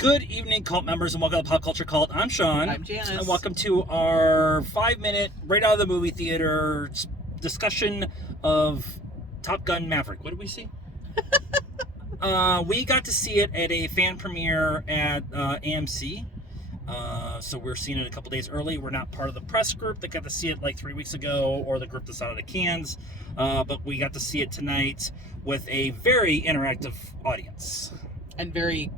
Good evening, cult members, and welcome to Pop Culture Cult. I'm Sean. I'm Janice. And welcome to our 5-minute, right out of the movie theater discussion of Top Gun Maverick. What did we see? We got to see it at a fan premiere at AMC. So we're seeing it a couple days early. We're not part of the press group that got to see it like 3 weeks ago, or the group that's out of the cans. But we got to see it tonight with a very interactive audience. And very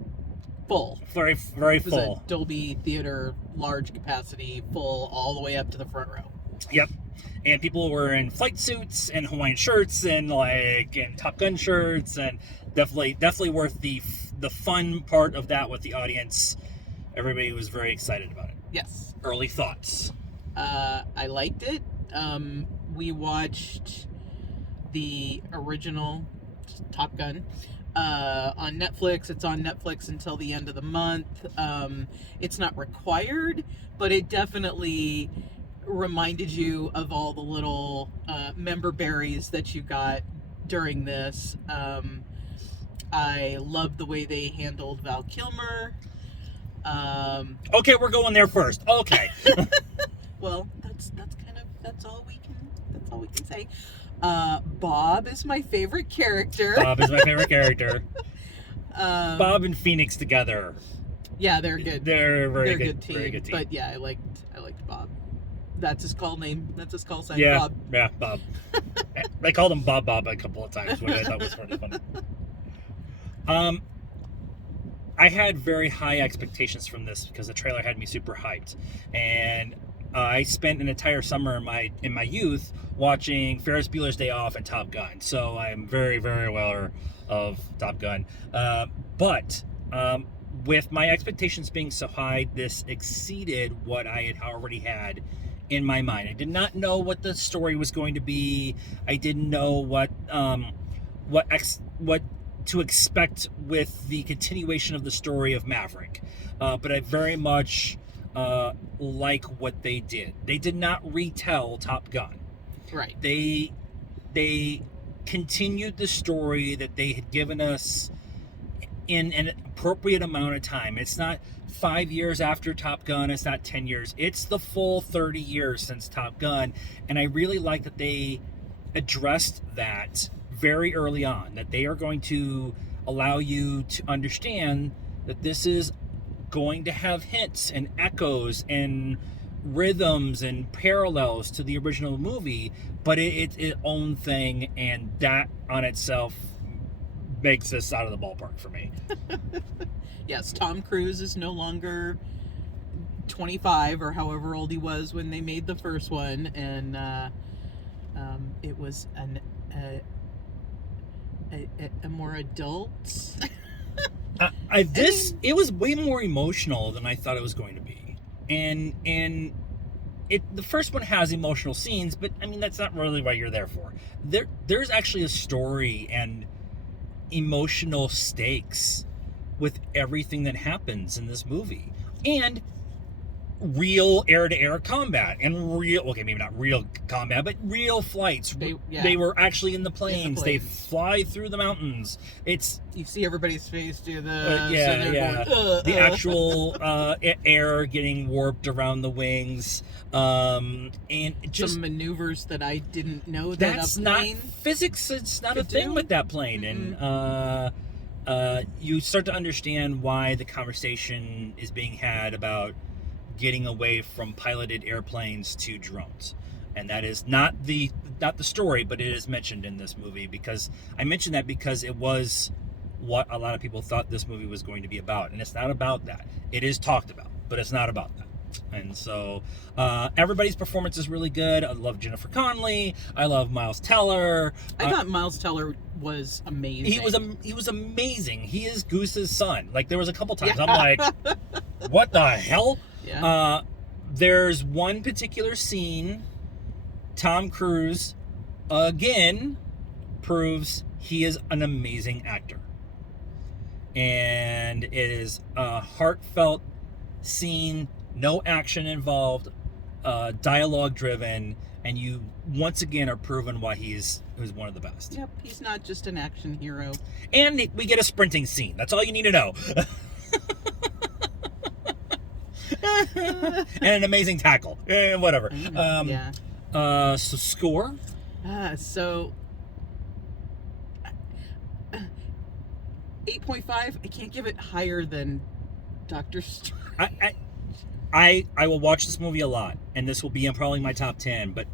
full. Very, very full. It was a Dolby Theater, large capacity, full, all the way up to the front row. Yep. And people were in flight suits and Hawaiian shirts and Top Gun shirts, and definitely worth the fun part of that with the audience. Everybody was very excited about it. Yes. Early thoughts. I liked it. We watched the original Top Gun on Netflix. It's on Netflix until the end of the month. It's not required, but it definitely reminded you of all the little member berries that you got during this. I loved the way they handled Val Kilmer. Okay, we're going there first. Okay. Well, that's all we can say. Bob is my favorite character. Bob and Phoenix together. Yeah, they're good. They're a very good team. Very good team. But yeah, I liked Bob. That's his call name. That's his call sign. Yeah, Bob. yeah, Bob. They called him Bob a couple of times, which I thought was pretty funny. I had very high expectations from this because the trailer had me super hyped, and I spent an entire summer in my youth watching Ferris Bueller's Day Off and Top Gun, so I'm very, very aware of Top Gun. But with my expectations being so high, this exceeded what I had already had in my mind. I did not know what the story was going to be. I didn't know what to expect with the continuation of the story of Maverick. But I very much like what they did. They did not retell Top Gun. Right. They continued the story that they had given us in an appropriate amount of time. It's not 5 years after Top Gun. It's not 10 years. It's the full 30 years since Top Gun. And I really like that they addressed that very early on, that they are going to allow you to understand that this is going to have hints and echoes and rhythms and parallels to the original movie, but it's its own thing, and that on itself makes this out of the ballpark for me. Yes, Tom Cruise is no longer 25 or however old he was when they made the first one, and it was a more adult. It was way more emotional than I thought it was going to be, and the first one has emotional scenes, but I mean that's not really what you're there for. There's actually a story and emotional stakes with everything that happens in this movie, and real air-to-air combat and maybe not real combat, but real flights. They were actually in the planes. They fly through the mountains. You see everybody's face do the going, the actual air getting warped around the wings, and just some maneuvers that I didn't know. That's not physics. It's not a thing with that plane. Mm-hmm. And you start to understand why the conversation is being had about getting away from piloted airplanes to drones, and that is not the story, but it is mentioned in this movie. Because I mentioned that because it was what a lot of people thought this movie was going to be about, and it's not about that. It is talked about, but it's not about that. And so everybody's performance is really good. I love Jennifer Connelly. I love Miles Teller. I thought Miles Teller was amazing. He was amazing. He is Goose's son. Like, there was a couple times I'm like, what the hell? Yeah. There's one particular scene, Tom Cruise again proves he is an amazing actor, and it is a heartfelt scene, no action involved, dialogue driven, and you once again are proven why he's one of the best. Yep, he's not just an action hero. And we get a sprinting scene. That's all you need to know. and an amazing tackle. Whatever. Yeah. So score? So 8.5. I can't give it higher than Doctor Strange. I will watch this movie a lot, and this will be in probably my top 10, but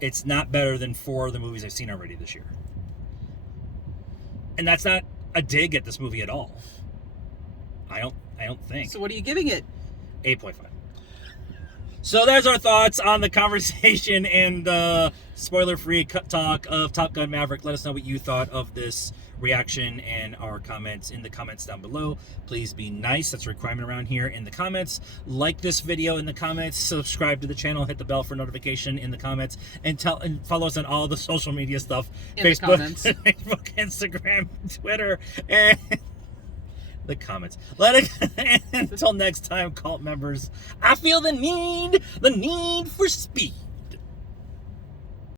it's not better than 4 of the movies I've seen already this year. And that's not a dig at this movie at all. I don't think. So what are you giving it? 8.5. So there's our thoughts on the conversation and the spoiler-free talk of Top Gun Maverick. Let us know what you thought of this reaction and our comments in the comments down below. Please be nice. That's a requirement around here in the comments. Like this video in the comments. Subscribe to the channel. Hit the bell for notification in the comments. And follow us on all the social media stuff. In Facebook, the comments. Facebook, Instagram, Twitter, and the comments. Until next time, cult members, I feel the need for speed.